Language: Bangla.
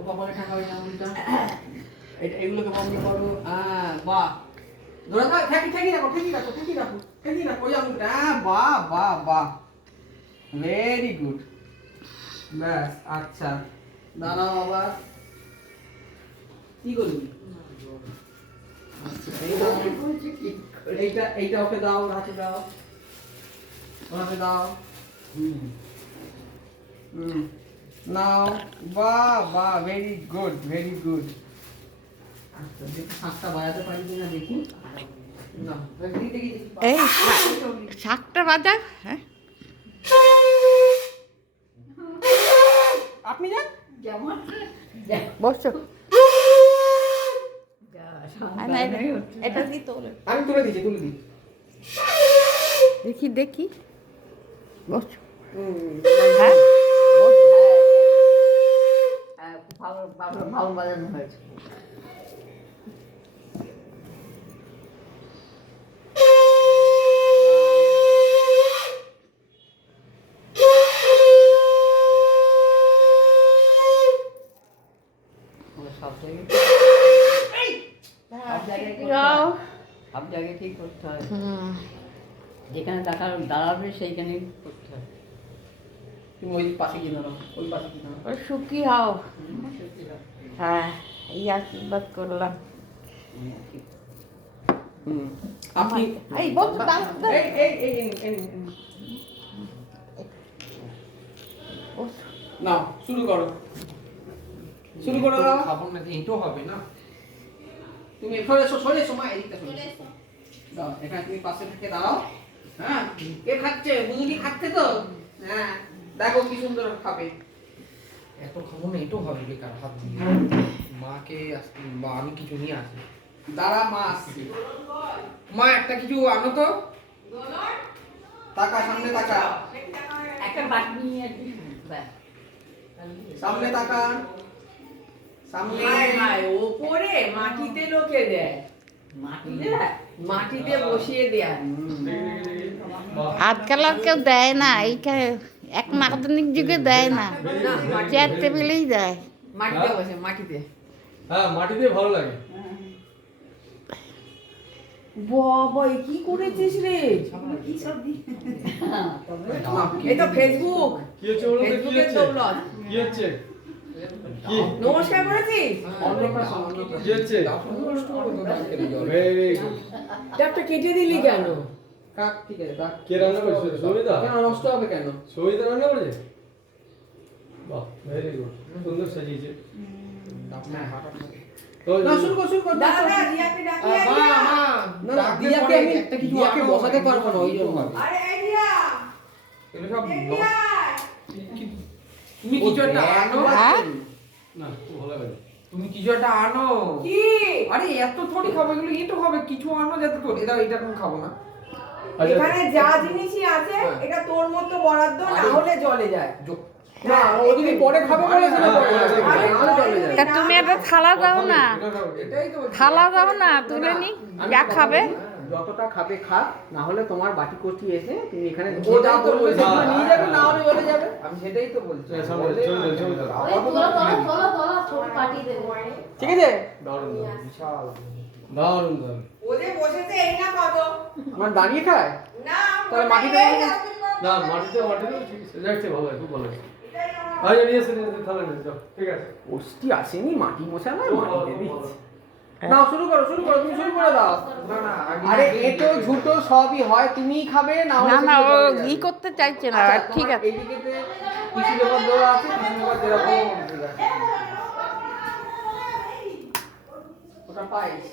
ও কপালে ঠাকা ওই আঙুলটা এগুলোকে বন্ধ করো। বাহ, ধরে থাক, ঠেকি রাখো ওই আঙুলটা। বাহ বাহ বাহ, ভেরি গুড। ব্যাস, আচ্ছা দাঁড়াও আবার। কি করবি? আচ্ছা, এইটা ওকে দাও, হাতে দাও, ওনাকে দাও। নাও। বাহ বাহ, ভেরি গুড ভেরি গুড। আচ্ছা, দেখি শাঁখটা বাজাতে পারি কিনা দেখি। না, দেখি দেখি। এই শাকটা বাজা। হ্যাঁ, আপনি যান। যেমন বসো। এটা দিই তো, আমি তুলে দিই। দেখি দেখি। বসো। হ্যাঁ, ভালো ভালো ভালো বাজানো হয়েছে। সব জায়গায় ঠিক করতে হয়, যেখানে দাঁড়াবে সেইখানেই করতে হয়। তুমি ওই পাশে গিয়ে দাঁড়াও, ওই পাশে গিয়ে দাঁড়াও। ওই সুখী হও। হ্যাঁ, এই আশীর্বাদ করলাম। আপনি এই বসো, দাঁড়াও, দাঁড়াও। এই বসো। নাও, শুরু করো দাও। খাবো না, এঁটো হবে না। তুমি সরে এসো মা, এদিকটা সরে এসো। দাও, এখানে তুমি পাশে থেকে দাঁড়াও। হ্যাঁ, কে খাচ্ছে? বুঝলি খাচ্ছে তো? হ্যাঁ, দেখো কি সুন্দর খাবে। এত খাবো না, এঁটো হবে বেকার হাত দিয়ে। মাকে বা আমি কিছু নিয়ে আসি। দাঁড়া, মা আসছি। মা একটা কিছু আনো তো। তাকা, সামনে তাকা, একটা বাটি নিয়ে সামনে তাকা, সামনে। ওপরে মাটিতে লোকে দেয়, মাটিতে বসিয়ে দেয়। আজকাল আর কেউ দেয় না, এইখানে এক আধুনিক যুগে দেয় না, চেয়ার টেবিলেই দেয়। মাটিতে বসে, মাটিতে। হ্যাঁ, মাটিতে ভালো লাগে। বাবা, এ কি করেছিস রে? কি সব এই তো ফেসবুক, কি হচ্ছে বলো তো, কি ফেসবুকের হচ্ছে? দৌলত। কি হচ্ছে? কি নমস্কার করেছিস? কি হচ্ছে? Very good. ডাবটা কেটে দিলি কেন? কাক, ঠিক আছে কাক। কে রান্না করেছে? সবিতা? কেন নষ্ট হবে কেন? সবিতা রান্না করেছে? বাহ, ভেরি গুড, সুন্দর সাজিয়েছে। তো না, শুরু কর। দাদা, রিয়াকে ডাকি। না, দিয়াকে আমি একটা কিছু আগে বসাতে পারবো না, ওই জন্য। আরে এই রিয়া, এগুলো সব এই রিয়া। তুমি কিছু একটা আনো। হ্যাঁ? না, খুব ভালো লাগে। তুমি কিছু একটা আনো। কি? আরে এত থোড়ি খাবো, এগুলো এঁটো হবে, কিছু আনো যাতে তোর। এটা তুমি খাবো না। আচ্ছা, এখানে যা জিনিসই আছে এটা তোর মতো বরাদ্দ, না হলে চলে যায়। না, ও যদি পরে খাবে বলেছিল পরে যাবে। আরে নাহলে চলে যাবে। তা তুমি একটা থালা দাও না, এটাই তো বলছি। থালা দাও না, তুলে নি যা খাবে। যতটা খাবে খাক, না হলে তোমার বাটি কচি এসে তুমি এখানে ও যা বলবে সেগুলো নিয়ে যাবে, না হলে চলে যাবে। আমি সেটাই তো বলছি। ঠিক আছে? দারুণ দারুণ, বিশাল। দারুণ দারুণ। ও যে বসেছে এই না কত? আমার দাঁড়িয়ে খায়? না, তাহলে মাটিতে এই বসে- যাও তুমি বলো। না, মাটিতে ঠিক আছে, যাচ্ছে, ভালো লাগে, খুব ভালো লাগে। এটাই আমার- আচ্ছা, নিয়ে এসে তাহলে নিয়ে যাও, ঠিক আছে। ওষ্টি আসেনি, মাটি মশা নয়, মাটিতে দিচ্ছি। নাও, শুরু করো, তুমি শুরু করে দাও। আরে এটো ঝুটো সবই হয়, তুমিই খাবে, না হলে না না, ও সেগুলো চলে যাবে। ই করতে চাইছে না, আচ্ছা, ঠিক তোমার আছে। এইদিকেতে টিস্যু পেপার দেওয়া আছে, টিস্যু পেপার যেরকম ওটা পাইস।